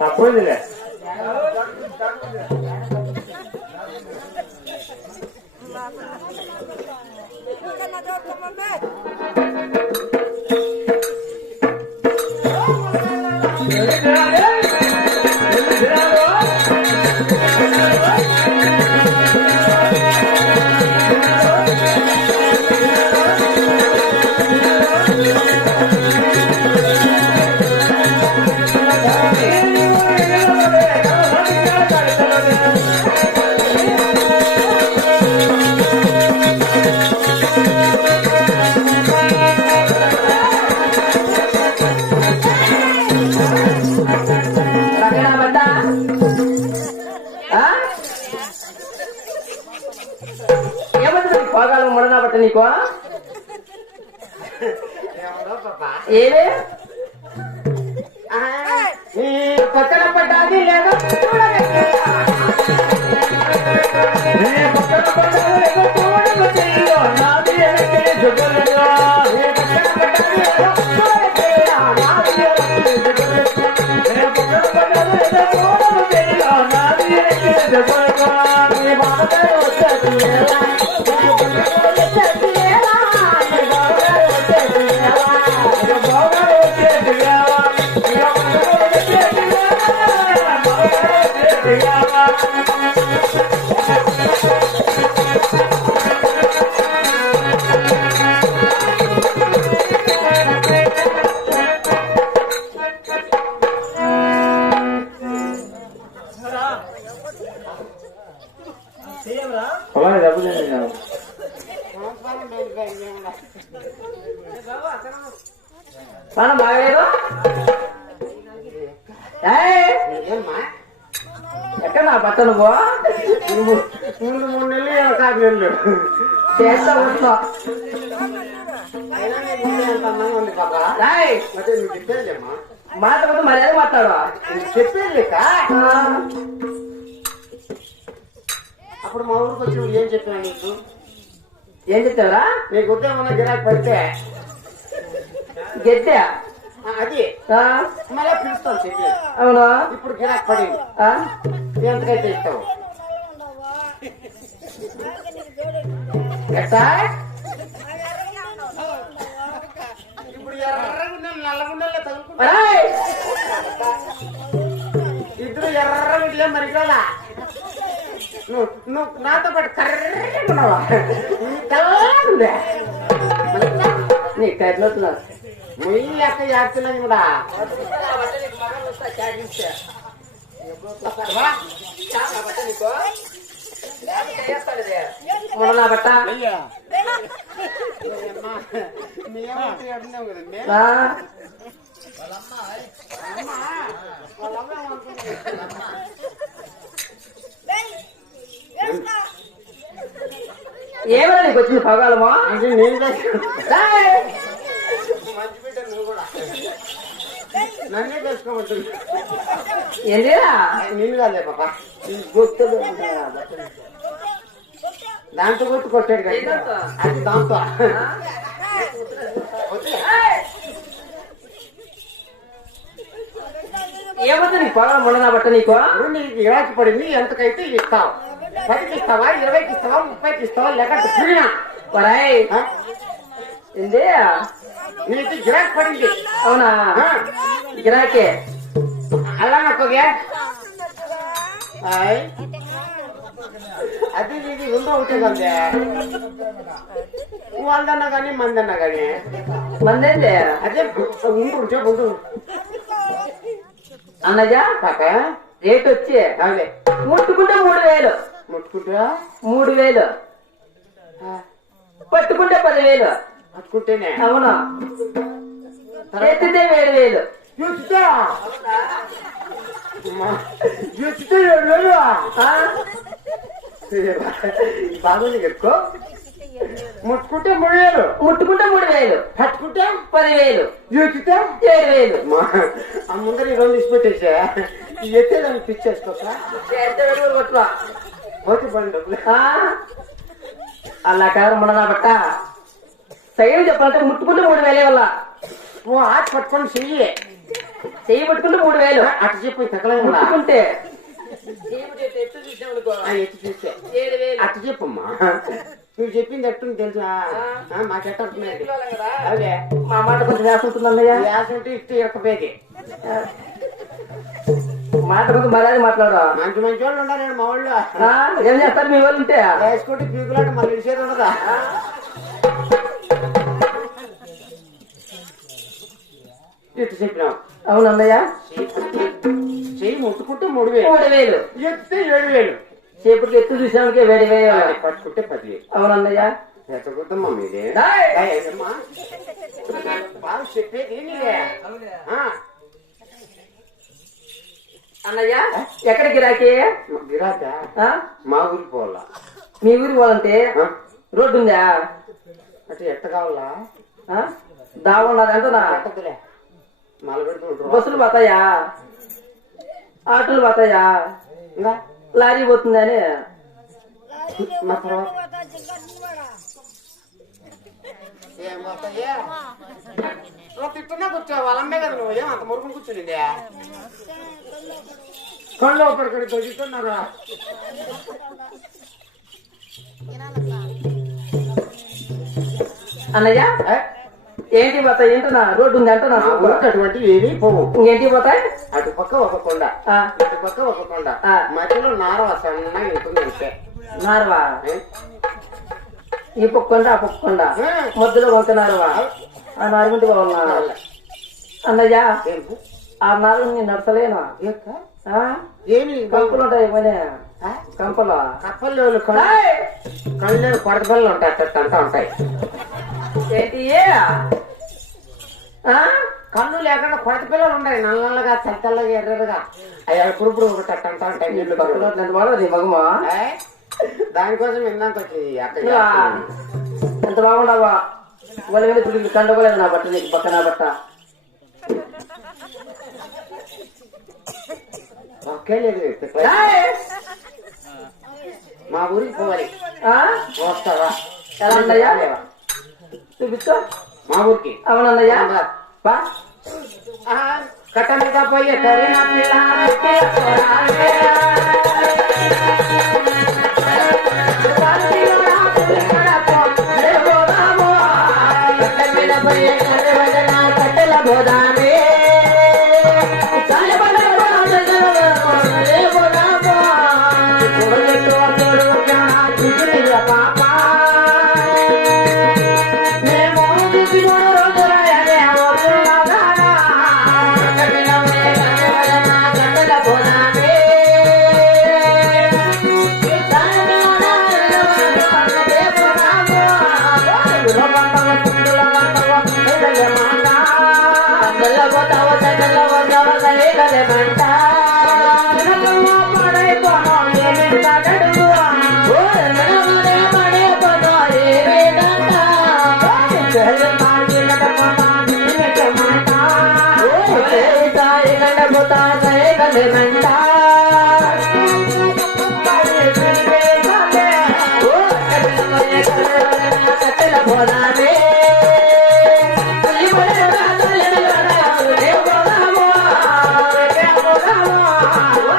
తక్కువదిలే Yeah, yeah. పాప ఏమే ఈ పక్కన పడ్డాది లేదా చూడవే. నీ పక్కన పడ్డావు ఏదో చూడకు చెయ్యో, నాది ఎనకే జుగలుగా. నీ పక్కన పడ్డావు ఏదో చూడకు చెయ్యో, నాది ఎనకే జుగలుగా. నీ పక్కన పడ్డావు ఏదో చూడకు చెయ్యో, నాది ఎనకే జుగలుగా. నీ బావగారు వచ్చేసి ఎక్కడ నా బట్ట నువ్వు నువ్వు ముందు మూడు నెలలు వెనక ఆరు నెలలు చేస్తా వస్తా మాట్లాడు మర్యాద మాట్లాడు. చెప్పేది అప్పుడు మా ఊరికి వచ్చి ఏం చెప్పాను నీకు? ఏం చెప్పారా నీకు ఉద్యోగం గిరాకు పడితే? గెద్దా అది. మళ్ళీ పిలుస్తాను చెప్పి అవును? ఇప్పుడు గిరాకి పడింది ఎంతకైతే ఇస్తావు? ఎట్టా? ఇప్పుడు ఎర్రగుండలు నల్లగుండలే తగులుకుంటా ఇద్దరు ఎర్రగుండలే మరిగాలా నువ్వు నువ్వు నాతో పాటు కర్రగున్నావా తెల్లగుందే నీ కట్లవుతున్నా ముయ్యి లెక్క చేస్తున్నాను కూడా. మొన్న బట్ట. ఏమైనా నీకు వచ్చింది పగాలమా? అంటే నేను ఏయ్, మంచి బిడ్డ నువ్వు కూడా నన్నే తెలుసుకోమంటుంది ఏందిరా నేను కాదే పాప. గుర్తు దాంతో గుర్తు కొట్టాడు కదా? అది దాంతో. ఏమవుతుంది నీకు పగల మొన్న నా బట్ట నీకు? నీకు ఇరాకి పడింది ఎంతకైతే ఇస్తావు. పదికి ఇస్తావా ఇరవైకి ఇస్తావా ముప్పైకి ఇస్తావా లేకపోతే తిరిగినా? ఏంది? నీకు గిరాకి పడింది. అవునా? గిరాకే. అలా నొక్కగా. అది ఇది ఉందో ఒకటే కందే వాళ్ళదన్నా కానీ మందన్నా కానీ. మందేంది? అదే ఉండు ఉంటే ఉండు. అన్నయ్య? కాక రేట్ వచ్చి అదే ముట్టుకుంటే మూడు వేలు. ముట్టుకుంటా? మూడు వేలు. పట్టుకుంటే పదివేలు. పట్టుకుంటేనే? అవును. ఎత్తితే ఏడు వేలు చూస్తా చూస్తే ఏడు వేలు? బాగుంది చెప్పుకో. ముట్టుకుంటే మూడు వేలు. ముట్టుకుంటే మూడు వేలు. పట్టుకుంటే పదివేలు చూస్తే ఏడు వేలు. ఆ ముందర ఈ రోజు ఇచ్చిపెట్టేసా? ఈ ఎత్తేదాన్ని పిచ్చేసుకోక కొట్టురా పోతే డబ్బులు. అలా కాదు మొన్న బట్ట సైడ్ చెప్పాలంటే ముట్టుకుంటే మూడు వేలే వల్ల. ఓ ఆట పట్టుకొని చెయ్యి. చెయ్యి పట్టుకుంటే మూడు వేలు. అటు చెప్పి వేలు. అటు చెప్పమ్మా నువ్వు చెప్పింది ఎట్టుంది తెలుసా? ఆ, మాకెట్ట అర్థమైంది అదే. మా మాట కొంచెం గ్యాస్ ఉంటే ఇస్తే ఇరకపోయేది మాట కొంచెం మర్యాద మాట్లాడు మంచి మంచి వాళ్ళు ఉండాలి మా వాళ్ళు. ఆ, ఏం చేస్తారు మీ వాళ్ళు ఉంటే? వేసుకుంటే పీకులాట మళ్ళీ ఇచ్చేది ఉండదా? ఇటు చెప్పినాం? అవును అన్నయ్య చెయ్యి ముట్టుకుంటే మూడు వేలు. మూడు వేలు. ఎత్తే ఏడు వేలు. చేపటికి ఎత్తు చూసానికి వేడి అది పట్టుకుంటే పది వేలు. అవును అన్నయ్య ఎత్తకొద్దమ్మా మీదే డేయ్! డేయ్, అమ్మా. బాగా చెప్పేది అన్నయ్య ఎక్కడ గిరాకీ? గిరాకా? మా ఊరికి పోవాలా? మీ ఊరికి పోవాలంటే? రోడ్డు ఉందా అంటే ఎట్ట కావాలా? ఆ? దాగున్నది అంటున్నా. బస్సులు పోతాయా? ఆటోలు పోతాయా? ఇంకా లారీ పోతుందని. మా తర్వాత? తిట్టున్నా కూర్చోవు వాళ్ళమ్మే కదా నువ్వు. ఏం అంత మురుగులు కూర్చునిందే? కళ్ళు ఒకరికి తిట్టున్నారా అన్నయ్య? ఏంటి పోతాయి ఏంటన్నా? రోడ్డు ఉంది అంటున్నా అటువంటి ఏవి పోవు. ఇంకేంటి పోతాయి అటు పక్క ఒక కొండ. ఇటు పక్క ఒక కొండ. మధ్యలో నార సన్నగా ఉంటుంది అంతే. నారవా? ఈ పొక్కండ ఆ పొక్కండ? మధ్యలో ఒక నారవా? ఆ. నారుగుంటి బాగున్నా అన్నయ్య? ఆ నారు నేను? ఆ? ఏమి? కంపులు ఉంటాయి ఏమైనా? ఆ? కంపలు? కప్పలు కళ్ళు పడతపల్లి ఉంటాయి అంతా ఉంటాయి. ఏంటి? కళ్ళు లేకుండా కొడత పిల్లలు నల్ల నల్లగా తెల్లగా ఎర్రగా అవి ఎప్పుడు ఇప్పుడు అంతా ఉంటాయి నీళ్ళు పక్కన అట్లాంటి వాడు నీ మగమా? ఏయ్, దానికోసం ఇందాక ఎంత బాగుండవా? వాళ్ళ మీద తిరిగి కండకోలేదు నా బట్ట నీకు పక్క నా బట్ట! మా ఊరికి పోవాలి. ఆ? వస్తావా? ఎలా ఉన్నాయా? చూపించు మా ఊరికి అవునన్నయ్యా. అవునా? బా కట్ట మీద పోయే Bye.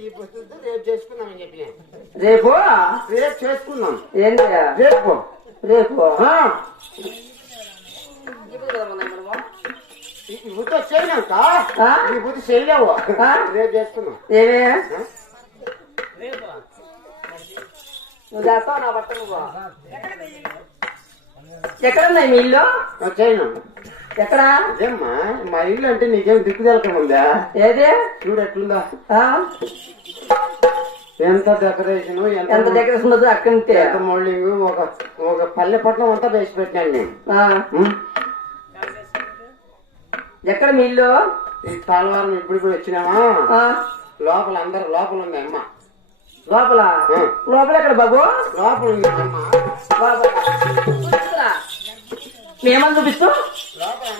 ఈ రేపు చేసుకుందామని చెప్పిన. రేపు? రేపు చేసుకుందాం. ఏంటి రేపు. రేపు? ఈ బుద్ధి చేయలేక? ఈ బుద్ధి చేయలేవు? రేపు చేసుకుందాం. ఏమే? నువ్వు చేస్తావు నా బట్ట నువ్వు? ఎక్కడున్నాయి మీ ఇల్లు? చేయను. ఎక్కడా? అదేమ్మా మా ఇల్లు అంటే నీకేం దిక్కు తెలకముందా ఏది? చూడు ఎట్లుందా? ఎంత డెకరేషన్ ఎంత డెకరేషన్ ఉందో అక్కడంటే. ఎంత మోల్డింగ్ ఒక ఒక పల్లె పట్నం అంతా వేసి పెట్టినాను నేను? ఎక్కడ మీ ఇల్లు? ఈ తాళవారం ఇప్పుడు కూడా వచ్చినామా? లోపల అందరు లోపల ఉంది అమ్మ. లోపల. లోపల ఎక్కడ బాబు? లోపల ఉంది అమ్మ. లోపల. మేమని చూపిస్తూ లోపల